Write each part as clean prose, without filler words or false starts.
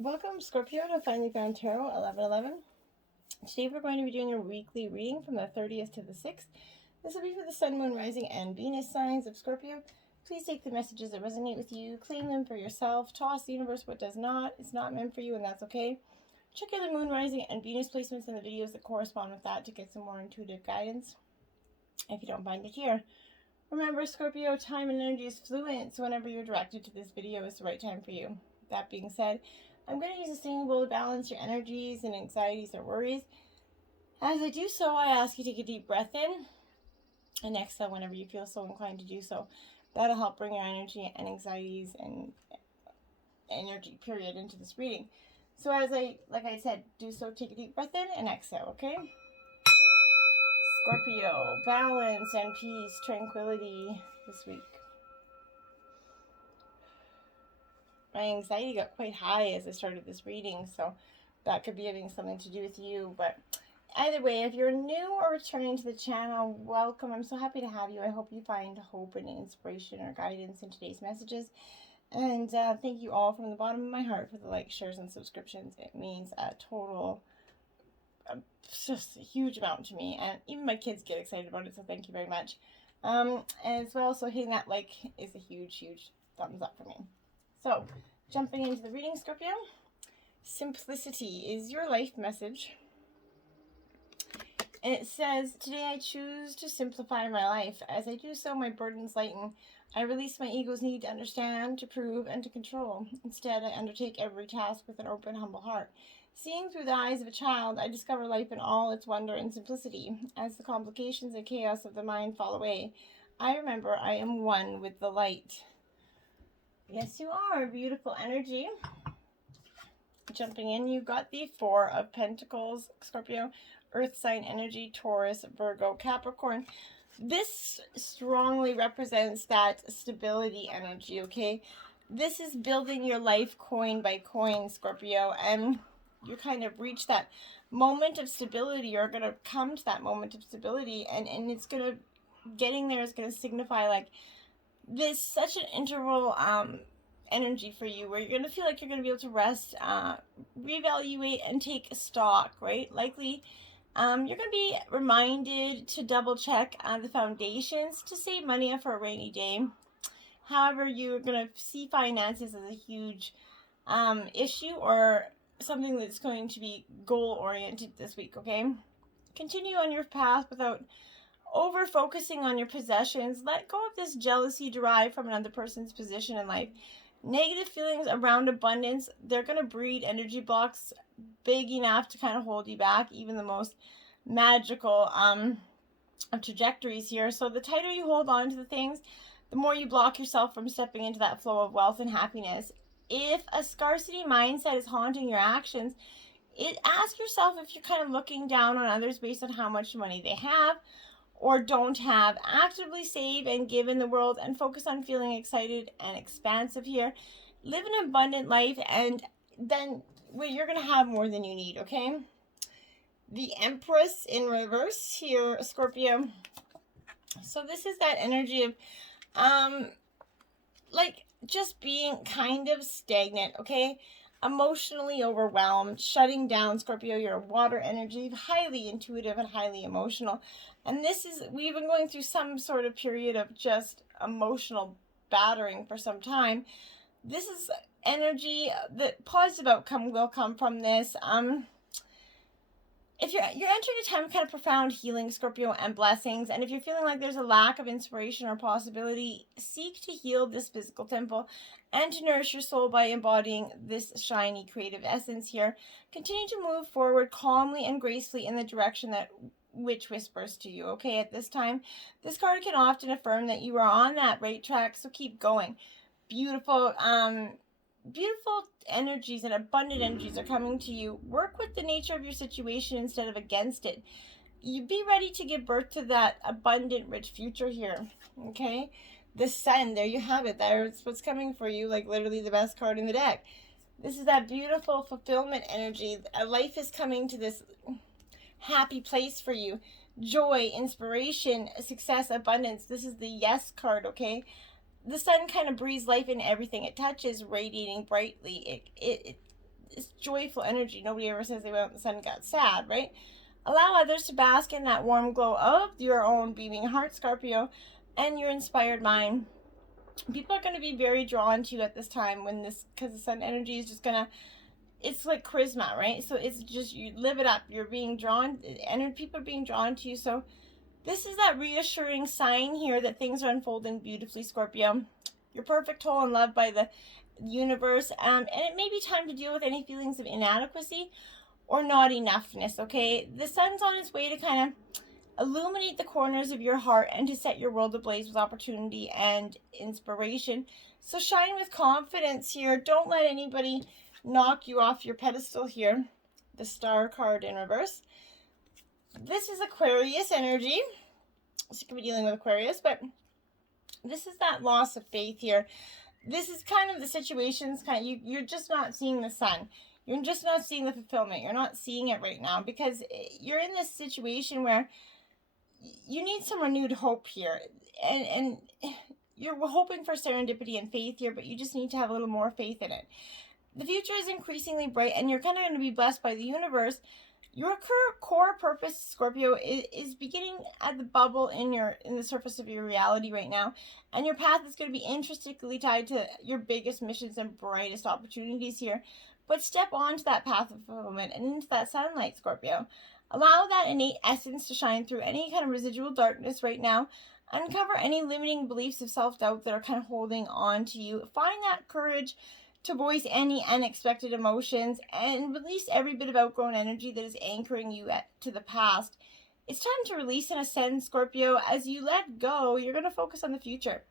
Welcome, Scorpio, to Finally Found Tarot 1111. Today we're going to be doing a weekly reading from the 30th to the 6th. This will be for the Sun, Moon, Rising, and Venus signs of Scorpio. Please take the messages that resonate with you, claim them for yourself, toss the universe what does not. It's not meant for you, and that's okay. Check out the Moon, Rising, and Venus placements in the videos that correspond with that to get some more intuitive guidance if you don't find it here. Remember, Scorpio, time and energy is fluent, so whenever you're directed to this video, it's the right time for you. That being said, I'm going to use a singing bowl to balance your energies and anxieties or worries. As I do so, I ask you to take a deep breath in and exhale whenever you feel so inclined to do so. That'll help bring your energy and anxieties and energy period into this reading. So like I said, do so, take a deep breath in and exhale, okay? Scorpio, balance and peace, tranquility this week. My anxiety got quite high as I started this reading, so that could be having something to do with you. But either way, if you're new or returning to the channel, welcome. I'm so happy to have you. I hope you find hope and inspiration or guidance in today's messages. And thank you all from the bottom of my heart for the likes, shares, and subscriptions. It means a total, just a huge amount to me. And even my kids get excited about it, so thank you very much. As well, so hitting that like is a huge, huge thumbs up for me. So, jumping into the reading, Scorpio. Simplicity is your life message. And it says, today I choose to simplify my life. As I do so, my burdens lighten. I release my ego's need to understand, to prove, and to control. Instead, I undertake every task with an open, humble heart. Seeing through the eyes of a child, I discover life in all its wonder and simplicity. As the complications and chaos of the mind fall away, I remember I am one with the light. Yes, you are. Beautiful energy. Jumping in, you've got the Four of Pentacles, Scorpio, Earth sign energy, Taurus, Virgo, Capricorn. This strongly represents that stability energy, okay? This is building your life coin by coin, Scorpio, and you kind of reach that moment of stability. You're going to come to that moment of stability, and it's going to, getting there is going to signify like, this such an integral energy for you where you're going to feel like you're going to be able to rest, reevaluate, and take stock, right? Likely, you're going to be reminded to double check the foundations to save money for a rainy day. However, you're going to see finances as a huge issue or something that's going to be goal-oriented this week, okay? Continue on your path without over focusing on your possessions. Let go of this jealousy derived from another person's position in life. Negative feelings around abundance, they're going to breed energy blocks big enough to kind of hold you back, even the most magical of trajectories here. So the tighter you hold on to the things, the more you block yourself from stepping into that flow of wealth and happiness. If a scarcity mindset is haunting your actions, ask yourself if you're kind of looking down on others based on how much money they have or don't have. Actively save and give in the world and focus on feeling excited and expansive here. Live an abundant life, and then you're going to have more than you need, okay? The Empress in reverse here, Scorpio. So this is that energy of like just being kind of stagnant, okay? Emotionally overwhelmed, shutting down, Scorpio. You're a water energy, highly intuitive and highly emotional. And we've been going through some sort of period of just emotional battering for some time. This is energy, the positive outcome will come from this. If you're entering a time of kind of profound healing, Scorpio, and blessings, and if you're feeling like there's a lack of inspiration or possibility, seek to heal this physical temple and to nourish your soul by embodying this shiny creative essence here. Continue to move forward calmly and gracefully in the direction that which whispers to you, okay? At this time, this card can often affirm that you are on that right track, so keep going. Beautiful energies and abundant energies are coming to you. Work with the nature of your situation instead of against it. You be ready to give birth to that abundant, rich future here, okay? The Sun, there you have it. There's what's coming for you, like literally the best card in the deck. This is that beautiful fulfillment energy. A life is coming to this happy place for you. Joy, inspiration, success, abundance. This is the Yes card, okay? The sun kind of breathes life in everything it touches, radiating brightly. it's joyful energy. Nobody ever says they went out in the sun and got sad, right? Allow others to bask in that warm glow of your own beaming heart, Scorpio, and your inspired mind. People are going to be very drawn to you at this time when this, because the sun energy is just going to, it's like charisma, right? So it's just, you live it up. You're being drawn, and people are being drawn to you. So this is that reassuring sign here that things are unfolding beautifully, Scorpio. You're perfect, whole, and loved by the universe. And it may be time to deal with any feelings of inadequacy or not enoughness, okay? The sun's on its way to kind of illuminate the corners of your heart and to set your world ablaze with opportunity and inspiration. So shine with confidence here. Don't let anybody knock you off your pedestal here. The Star card in reverse. This is Aquarius energy. So you could be dealing with Aquarius, but this is that loss of faith here. This is kind of the situations, you're just not seeing the sun. You're just not seeing the fulfillment. You're not seeing it right now because you're in this situation where you need some renewed hope here. And you're hoping for serendipity and faith here, but you just need to have a little more faith in it. The future is increasingly bright, and you're kind of going to be blessed by the universe. Your core purpose, Scorpio, is beginning at the bubble in the surface of your reality right now. And your path is going to be intrinsically tied to your biggest missions and brightest opportunities here. But step onto that path of fulfillment and into that sunlight, Scorpio. Allow that innate essence to shine through any kind of residual darkness right now. Uncover any limiting beliefs of self-doubt that are kind of holding on to you. Find that courage to voice any unexpected emotions and release every bit of outgrown energy that is anchoring you to the past. It's time to release and ascend, Scorpio. As you let go, you're going to focus on the future.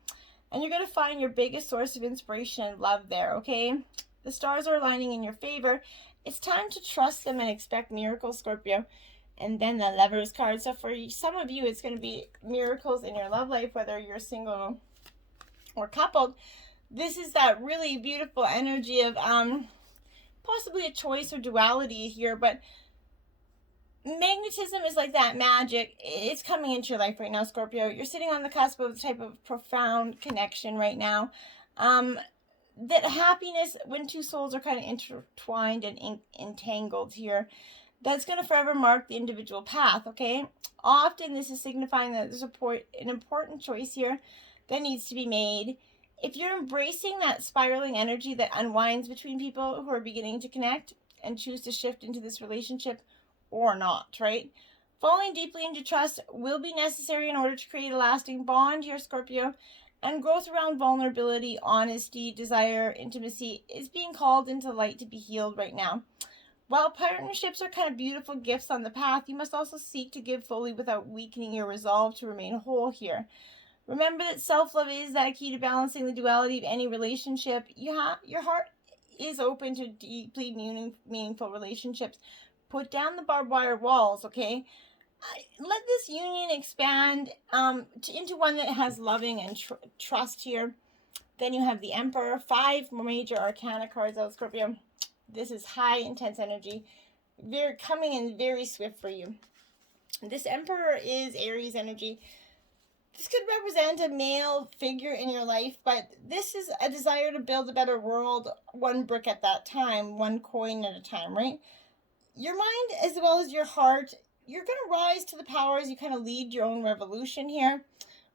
And you're going to find your biggest source of inspiration and love there, okay? The stars are aligning in your favor. It's time to trust them and expect miracles, Scorpio. And then the Lovers card. So for some of you, it's going to be miracles in your love life, whether you're single or coupled. This is that really beautiful energy of possibly a choice or duality here, but magnetism is like that magic. It's coming into your life right now, Scorpio. You're sitting on the cusp of a type of profound connection right now. That happiness, when two souls are kind of intertwined and entangled here, that's going to forever mark the individual path, okay? Often this is signifying that there's an important choice here that needs to be made. If you're embracing that spiraling energy that unwinds between people who are beginning to connect and choose to shift into this relationship or not, right? Falling deeply into trust will be necessary in order to create a lasting bond here, Scorpio. And growth around vulnerability, honesty, desire, intimacy is being called into light to be healed right now. While partnerships are kind of beautiful gifts on the path, you must also seek to give fully without weakening your resolve to remain whole here. Remember that self-love is that key to balancing the duality of any relationship. Your heart is open to deeply meaningful relationships. Put down the barbed wire walls, okay? Let this union expand into one that has loving and trust here. Then you have the Emperor, 5 major arcana cards out, Scorpio. This is high intense energy, coming in very swift for you. This Emperor is Aries energy. This could represent a male figure in your life, but this is a desire to build a better world, one brick at that time, one coin at a time, right? Your mind as well as your heart, you're going to rise to the power as you kind of lead your own revolution here.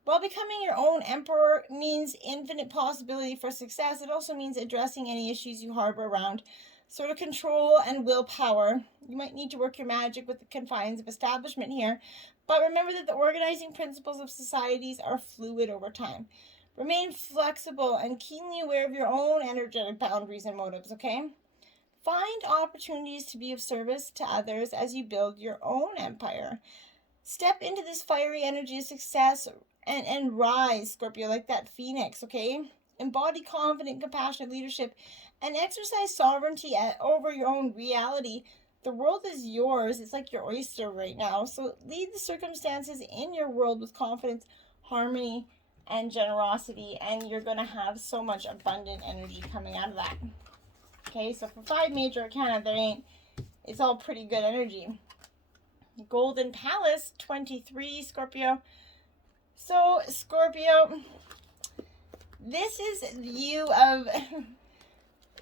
While becoming your own emperor means infinite possibility for success, it also means addressing any issues you harbor around sort of control and willpower. You might need to work your magic with the confines of establishment here, but remember that the organizing principles of societies are fluid over time. Remain flexible and keenly aware of your own energetic boundaries and motives, okay? Find opportunities to be of service to others as you build your own empire. Step into this fiery energy of success and rise, Scorpio, like that phoenix, okay? Embody confident, compassionate leadership and exercise sovereignty over your own reality. The world is yours. It's like your oyster right now. So lead the circumstances in your world with confidence, harmony, and generosity, and you're going to have so much abundant energy coming out of that. Okay, so for 5 major arcana, it's all pretty good energy. Golden Palace, 23, Scorpio. So, Scorpio, this is you of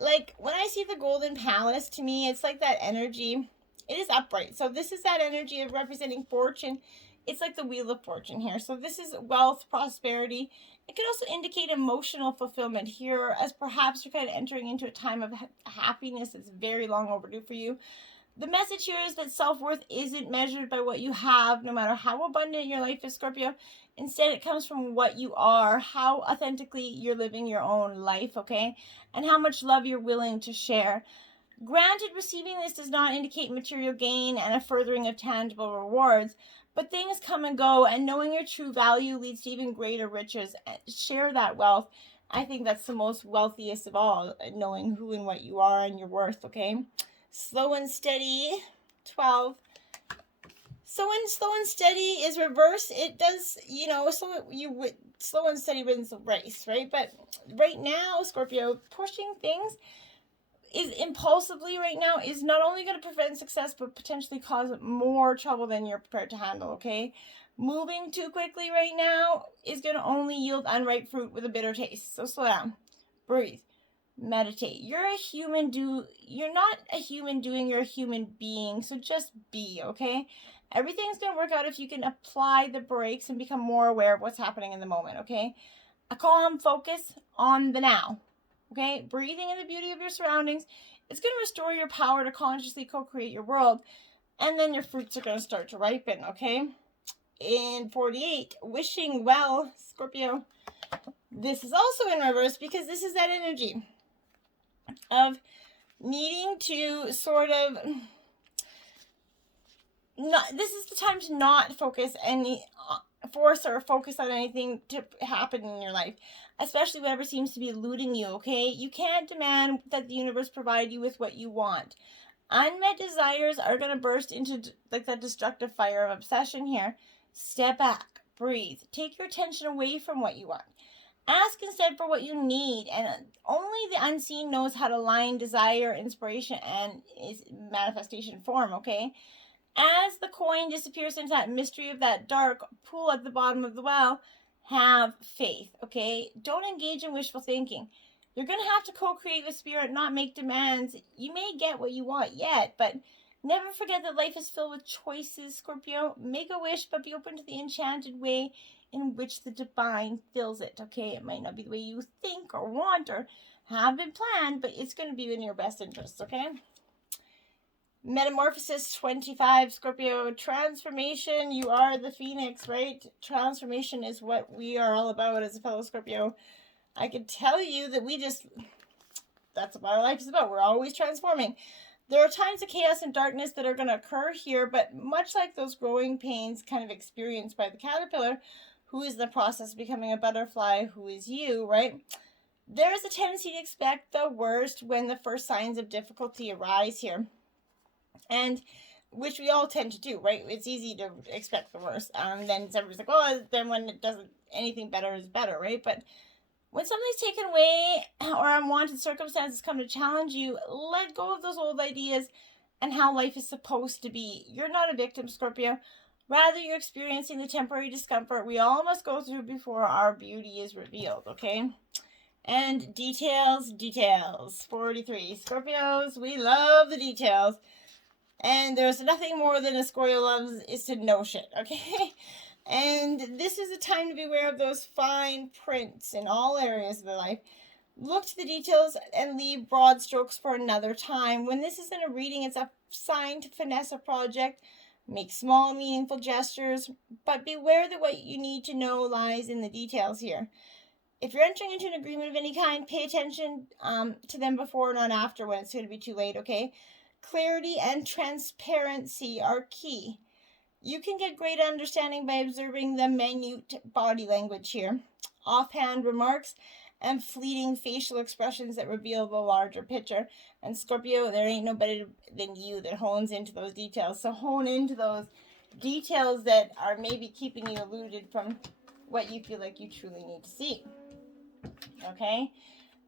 like when I see the Golden Palace, to me, it's like that energy. It is upright. So this is that energy of representing fortune. It's like the Wheel of Fortune here. So this is wealth, prosperity. It can also indicate emotional fulfillment here, as perhaps you're kind of entering into a time of happiness that's very long overdue for you. The message here is that self-worth isn't measured by what you have, no matter how abundant your life is, Scorpio. Instead, it comes from what you are, how authentically you're living your own life, okay? And how much love you're willing to share. Granted, receiving this does not indicate material gain and a furthering of tangible rewards, but things come and go, and knowing your true value leads to even greater riches. Share that wealth. I think that's the most wealthiest of all, knowing who and what you are and your worth, okay? Slow and steady, 12. So when slow and steady is reversed, it does, slow and steady wins the race, right? But right now, Scorpio, pushing things is impulsively right now is not only going to prevent success, but potentially cause more trouble than you're prepared to handle, okay? Moving too quickly right now is going to only yield unripe fruit with a bitter taste. So slow down, breathe, meditate. You're not a human doing, you're a human being. So just be, okay? Everything's going to work out if you can apply the brakes and become more aware of what's happening in the moment, okay? A calm focus on the now. Okay, breathing in the beauty of your surroundings. It's going to restore your power to consciously co-create your world. And then your fruits are going to start to ripen, okay? In 48, wishing well, Scorpio. This is also in reverse because this is that energy of needing to sort of this is the time to not focus on anything to happen in your life, especially whatever seems to be eluding you, okay? You can't demand that the universe provide you with what you want. Unmet desires are going to burst into like that destructive fire of obsession here. Step back, breathe, take your attention away from what you want. Ask instead for what you need, and only the unseen knows how to align desire, inspiration, and its manifestation form, okay? As the coin disappears into that mystery of that dark pool at the bottom of the well, have faith, okay? Don't engage in wishful thinking. You're going to have to co-create with spirit, not make demands. You may get what you want yet, but never forget that life is filled with choices, Scorpio. Make a wish, but be open to the enchanted way in which the divine fills it, okay? It might not be the way you think or want or have been planned, but it's going to be in your best interest, okay? Metamorphosis 25, Scorpio. Transformation. You are the phoenix, right? Transformation is what we are all about as a fellow Scorpio. I can tell you that that's what our life is about. We're always transforming. There are times of chaos and darkness that are going to occur here, but much like those growing pains kind of experienced by the caterpillar, who is in the process of becoming a butterfly, who is you, right? There is a tendency to expect the worst when the first signs of difficulty arise here. And which we all tend to do, right? It's easy to expect the worst. Then everybody's like, oh, then when it doesn't, anything better is better, right? But when something's taken away or unwanted circumstances come to challenge you, let go of those old ideas and how life is supposed to be. You're not a victim, Scorpio. Rather, you're experiencing the temporary discomfort we all must go through before our beauty is revealed, okay? And details. 43. Scorpios, we love the details. And there's nothing more than a Scorpio loves is to know shit, okay? And this is a time to be aware of those fine prints in all areas of the life. Look to the details and leave broad strokes for another time. When this isn't a reading, it's a sign to finesse a project. Make small, meaningful gestures, but beware that what you need to know lies in the details here. If you're entering into an agreement of any kind, pay attention to them before, not after, when it's going to be too late, okay? Clarity and transparency are key. You can get great understanding by observing the minute body language here. Offhand remarks and fleeting facial expressions that reveal the larger picture. And Scorpio, there ain't nobody than you that hones into those details. So hone into those details that are maybe keeping you eluded from what you feel like you truly need to see. Okay?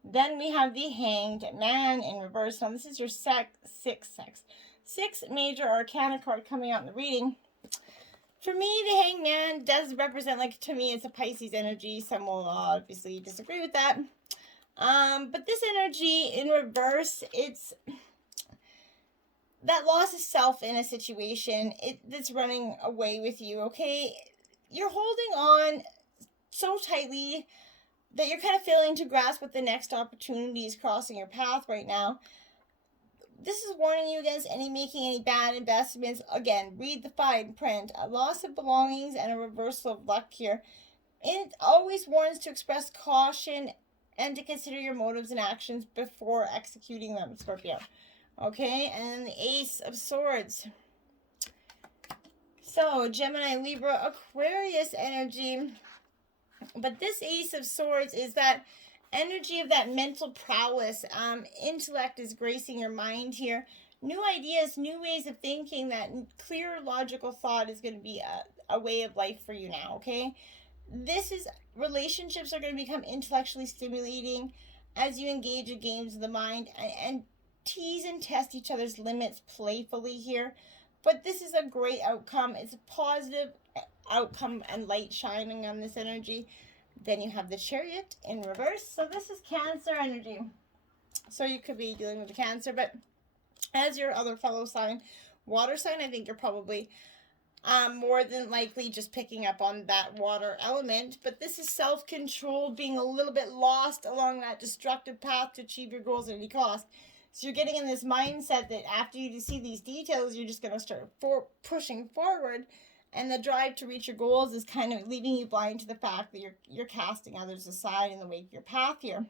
Then we have the Hanged Man in reverse. Now, this is your sixth major arcana card coming out in the reading. For me, the Hanged Man does represent, like, to me, it's a Pisces energy. Some will obviously disagree with that. But this energy in reverse, it's that loss of self in a situation that's running away with you, okay? You're holding on so tightly that you're kind of failing to grasp what the next opportunity is crossing your path right now. This is warning you against making any bad investments. Again, read the fine print. A loss of belongings and a reversal of luck here. It always warns to express caution and to consider your motives and actions before executing them, Scorpio. Okay, and the Ace of Swords. So, Gemini, Libra, Aquarius energy. But this Ace of Swords is that energy of that mental prowess. Intellect is gracing your mind here. New ideas, new ways of thinking, that clear logical thought is going to be a way of life for you now, okay? Relationships are going to become intellectually stimulating as you engage in games of the mind and tease and test each other's limits playfully here. But this is a great outcome. It's a positive outcome and light shining on this energy. Then you have the Chariot in reverse. So this is Cancer energy. So you could be dealing with the Cancer, but as your other fellow sign, water sign, I think you're probably more than likely just picking up on that water element. But this is self-control, being a little bit lost along that destructive path to achieve your goals at any cost. So you're getting in this mindset that after you see these details, you're just going to start pushing forward. And the drive to reach your goals is kind of leaving you blind to the fact that you're casting others aside in the wake of your path here.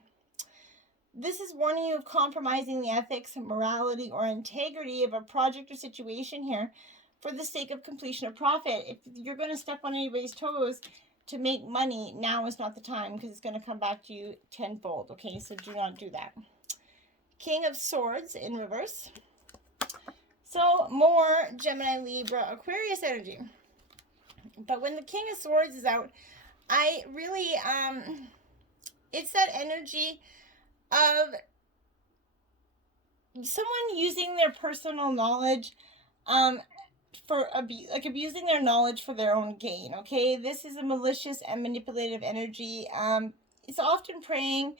This is warning you of compromising the ethics, morality, or integrity of a project or situation here for the sake of completion or profit. If you're going to step on anybody's toes to make money, now is not the time, because it's going to come back to you tenfold. Okay, so do not do that. King of Swords in reverse. So more Gemini, Libra, Aquarius energy. But when the King of Swords is out, I really, it's that energy of someone using their personal knowledge, for abusing their knowledge for their own gain, okay? This is a malicious and manipulative energy. It's often preying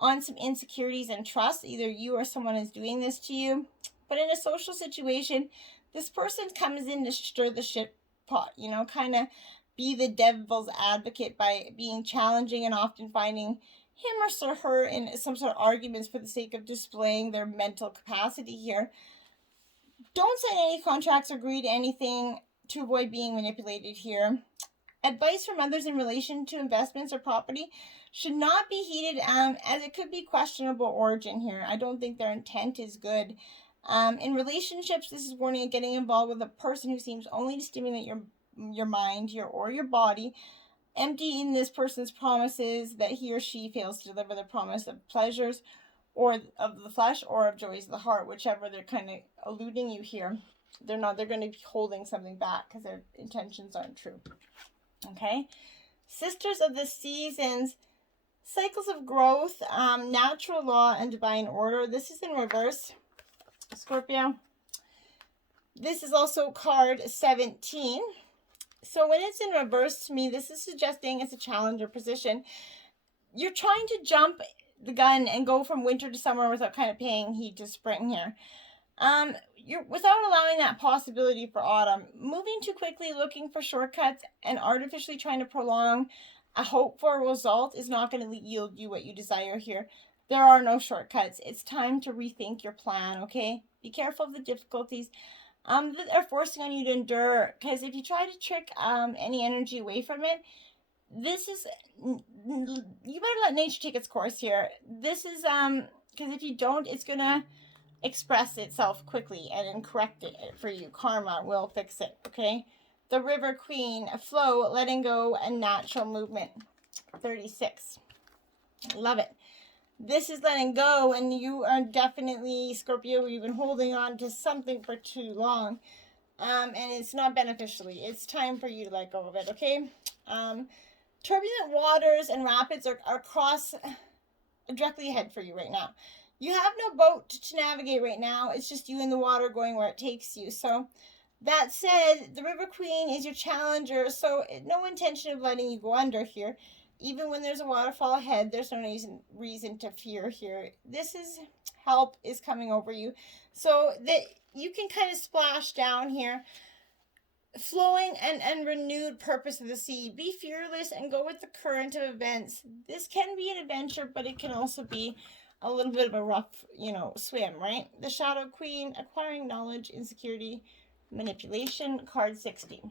on some insecurities and trust. Either you or someone is doing this to you. But in a social situation, this person comes in to stir the shit pot, kind of be the devil's advocate by being challenging and often finding him or her in some sort of arguments for the sake of displaying their mental capacity here. Don't sign any contracts or agree to anything to avoid being manipulated here. Advice from others in relation to investments or property should not be heeded, as it could be questionable origin here. I don't think their intent is good. In relationships, this is warning of getting involved with a person who seems only to stimulate your mind or your body, emptying this person's promises that he or she fails to deliver the promise of pleasures or of the flesh or of joys of the heart, whichever they're kind of eluding you here. They're going to be holding something back because their intentions aren't true. Okay? Sisters of the Seasons, cycles of growth, natural law, and divine order. This is in reverse, Scorpio. This is also card 17. So when it's in reverse to me, this is suggesting it's a challenger position. You're trying to jump the gun and go from winter to summer without kind of paying heed to spring here. You're without allowing that possibility for autumn. Moving too quickly, looking for shortcuts, and artificially trying to prolong a hope for a result is not going to yield you what you desire here. There are no shortcuts. It's time to rethink your plan, okay? Be careful of the difficulties that are forcing on you to endure, because if you try to trick any energy away from it, you better let nature take its course here. This is, because if you don't, it's going to express itself quickly and correct it for you. Karma will fix it, okay? The River Queen, flow, letting go, and natural movement. 36. Love it. This is letting go, and you are definitely, Scorpio, you've been holding on to something for too long, and it's not beneficially. It's time for you to let go of it, okay? Turbulent waters and rapids are across directly ahead for you right now. You have no boat to navigate right now. It's just you in the water going where it takes you. So that said, the River Queen is your challenger, so no intention of letting you go under here. Even when there's a waterfall ahead, there's no reason to fear here. This is help is coming over you. So that you can kind of splash down here. Flowing and renewed purpose of the sea. Be fearless and go with the current of events. This can be an adventure, but it can also be a little bit of a rough, swim, right? The Shadow Queen, acquiring knowledge, insecurity, manipulation, card 60.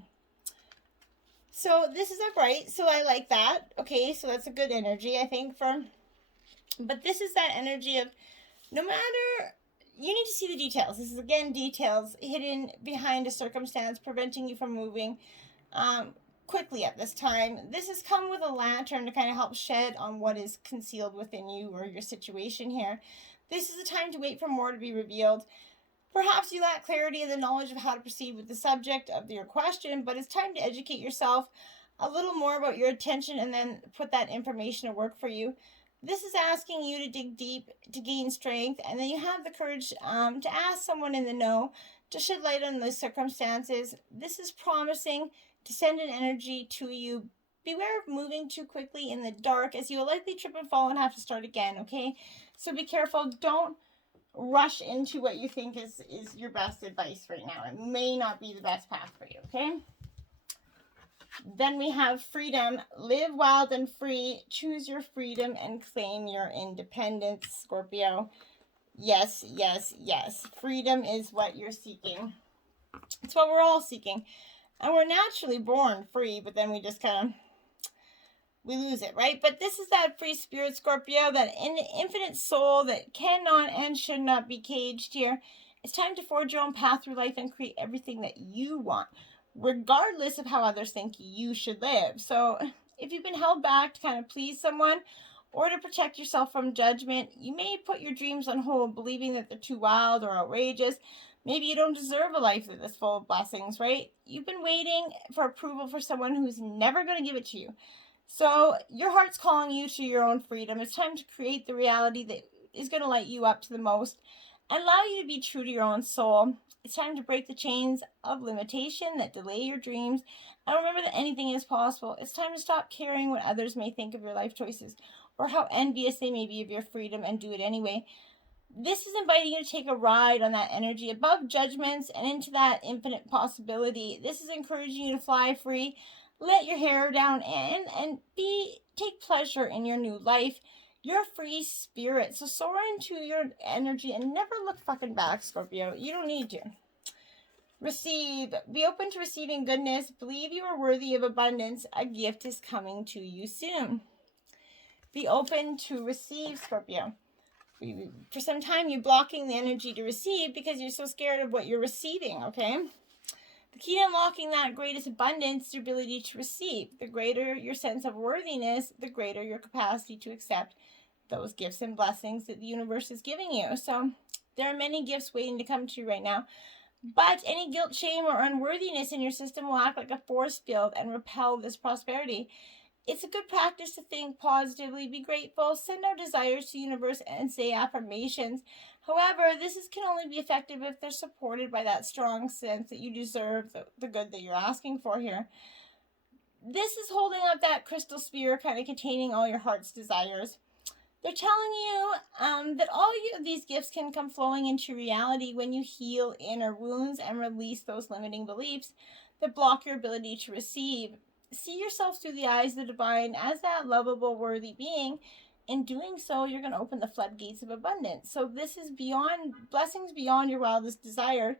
So this is upright, so I like that. Okay, so that's a good energy, I think, but this is that energy of no matter, you need to see the details. This is, again, details hidden behind a circumstance, preventing you from moving quickly at this time. This has come with a lantern to kind of help shed on what is concealed within you or your situation here. This is a time to wait for more to be revealed. Perhaps you lack clarity and the knowledge of how to proceed with the subject of your question, but it's time to educate yourself a little more about your attention and then put that information to work for you. This is asking you to dig deep to gain strength, and then you have the courage to ask someone in the know to shed light on those circumstances. This is promising to send an energy to you. Beware of moving too quickly in the dark, as you will likely trip and fall and have to start again, okay? So be careful. Don't rush into what you think is your best advice right now. It may not be the best path for you, okay? Then we have freedom. Live wild and free. Choose your freedom and claim your independence, Scorpio. Yes, yes, yes. Freedom is what you're seeking. It's what we're all seeking. And we're naturally born free, but then we just kind of, we lose it, right? But this is that free spirit, Scorpio, that infinite soul that cannot and should not be caged here. It's time to forge your own path through life and create everything that you want, regardless of how others think you should live. So if you've been held back to kind of please someone or to protect yourself from judgment, you may put your dreams on hold, believing that they're too wild or outrageous. Maybe you don't deserve a life that is full of blessings, right? You've been waiting for approval for someone who's never going to give it to you. So your heart's calling you to your own freedom. It's time to create the reality that is going to light you up to the most and allow you to be true to your own soul. It's time to break the chains of limitation that delay your dreams and remember that anything is possible. It's time to stop caring what others may think of your life choices or how envious they may be of your freedom and do it anyway. This is inviting you to take a ride on that energy above judgments and into that infinite possibility. This is encouraging you to fly free. Let your hair down and take pleasure in your new life. You're a free spirit, so soar into your energy and never look fucking back, Scorpio. You don't need to. Receive. Be open to receiving goodness. Believe you are worthy of abundance. A gift is coming to you soon. Be open to receive, Scorpio. For some time, you're blocking the energy to receive because you're so scared of what you're receiving, okay? The key to unlocking that greatest abundance is your ability to receive. The greater your sense of worthiness, the greater your capacity to accept those gifts and blessings that the universe is giving you. So there are many gifts waiting to come to you right now. But any guilt, shame, or unworthiness in your system will act like a force field and repel this prosperity. It's a good practice to think positively, be grateful, send out desires to the universe, and say affirmations. However, this can only be effective if they're supported by that strong sense that you deserve the good that you're asking for here. This is holding up that crystal sphere kind of containing all your heart's desires. They're telling you that all of these gifts can come flowing into reality when you heal inner wounds and release those limiting beliefs that block your ability to receive. See yourself through the eyes of the divine as that lovable, worthy being. In doing so, you're going to open the floodgates of abundance. So this is beyond blessings beyond your wildest desire,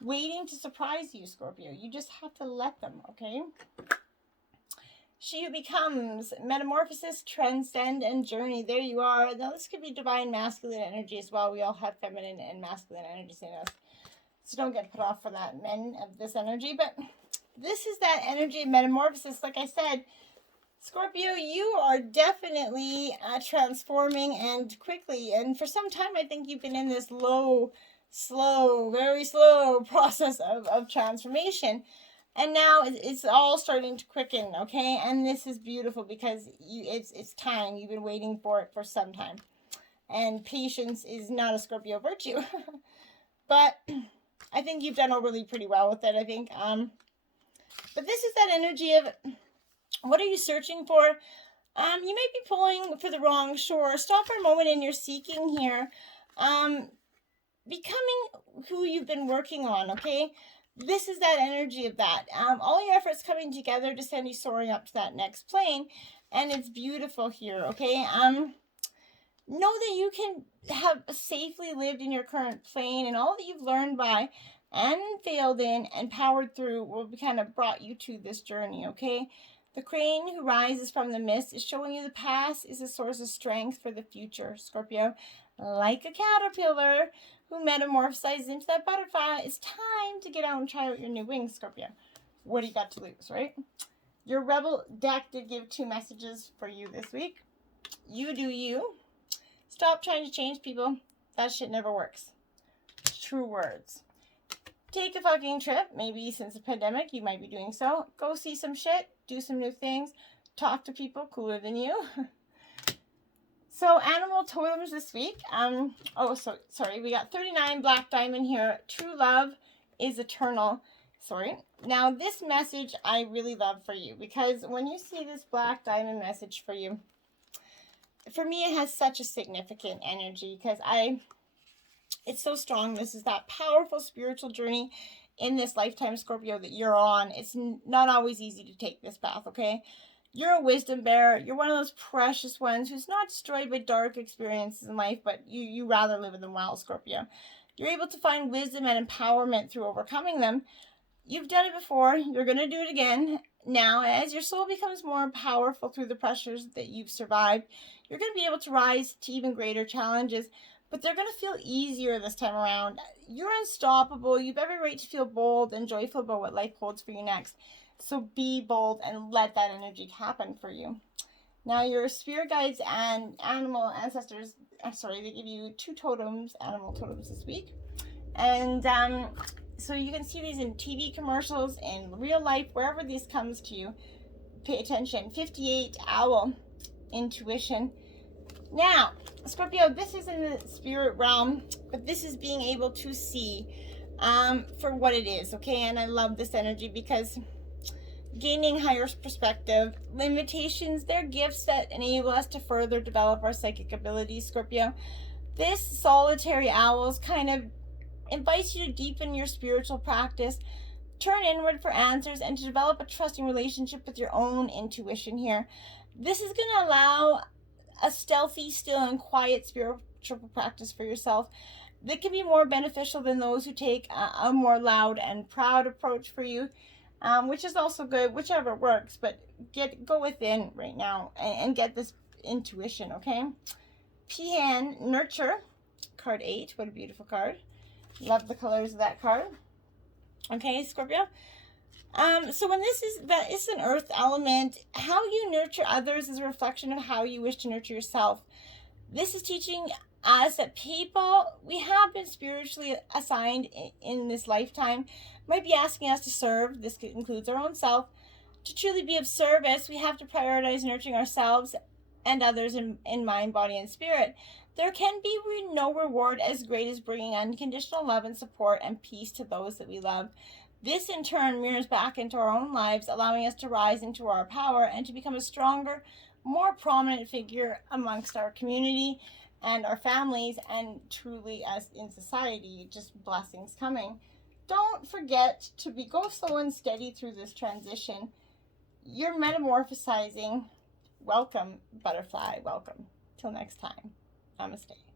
waiting to surprise you, Scorpio. You just have to let them, okay? She who becomes, metamorphosis, transcend, and journey. There you are. Now, this could be divine masculine energy as well. We all have feminine and masculine energies in us. So don't get put off for that, men of this energy. But this is that energy of metamorphosis. Like I said, Scorpio, you are definitely transforming and quickly. And for some time, I think you've been in this very slow process of transformation. And now it's all starting to quicken, okay? And this is beautiful because it's time. You've been waiting for it for some time. And patience is not a Scorpio virtue. But I think you've done really pretty well with it, I think. But this is that energy of, what are you searching for? You might be pulling for the wrong shore. Stop for a moment in your seeking here. Becoming who you've been working on, okay? This is that energy of that. All your efforts coming together to send you soaring up to that next plane, and it's beautiful here, okay? Know that you can have safely lived in your current plane, and all that you've learned by and failed in and powered through will be kind of brought you to this journey, okay? The crane who rises from the mist is showing you the past is a source of strength for the future, Scorpio. Like a caterpillar who metamorphosizes into that butterfly, it's time to get out and try out your new wings, Scorpio. What do you got to lose, right? Your Rebel deck did give 2 messages for you this week. You do you. Stop trying to change people. That shit never works. True words. Take a fucking trip. Maybe since the pandemic, you might be doing so. Go see some shit. Do some new things. Talk to people cooler than you. So, animal totems this week. We got 39 black diamond here. True love is eternal. Now, this message I really love for you, because when you see this black diamond message for you, for me, it has such a significant energy, because it's so strong. This is that powerful spiritual journey in this lifetime, Scorpio, that you're on. It's not always easy to take this path, okay? You're a wisdom bearer. You're one of those precious ones who's not destroyed by dark experiences in life, but you rather live in them well, Scorpio. You're able to find wisdom and empowerment through overcoming them. You've done it before. You're going to do it again. Now, as your soul becomes more powerful through the pressures that you've survived, you're going to be able to rise to even greater challenges, but they're going to feel easier this time around. You're unstoppable. You've every right to feel bold and joyful about what life holds for you next. So be bold and let that energy happen for you. Now, your spirit guides and animal ancestors, they give you 2 totems, animal totems this week. And so you can see these in TV commercials, in real life, wherever this comes to you. Pay attention. 58, owl, intuition. Now, Scorpio, this is in the spirit realm, but this is being able to see for what it is, okay? And I love this energy because gaining higher perspective, limitations, they're gifts that enable us to further develop our psychic abilities, Scorpio. This solitary owls kind of invites you to deepen your spiritual practice, turn inward for answers, and to develop a trusting relationship with your own intuition here. This is going to allow a stealthy, still, and quiet spiritual practice for yourself that can be more beneficial than those who take a more loud and proud approach for you, which is also good, whichever works, but go within right now and get this intuition, okay? Peahen, nurture, card 8. What a beautiful card. Love the colors of that card. Okay, Scorpio. So when it's an earth element, how you nurture others is a reflection of how you wish to nurture yourself. This is teaching us that people we have been spiritually assigned in this lifetime might be asking us to serve. This includes our own self. To truly be of service, we have to prioritize nurturing ourselves and others in mind, body, and spirit. There can be no reward as great as bringing unconditional love and support and peace to those that we love. This, in turn, mirrors back into our own lives, allowing us to rise into our power and to become a stronger, more prominent figure amongst our community and our families, and truly as in society, just blessings coming. Don't forget to go slow and steady through this transition. You're metamorphosizing. Welcome, butterfly. Welcome. Till next time. Namaste.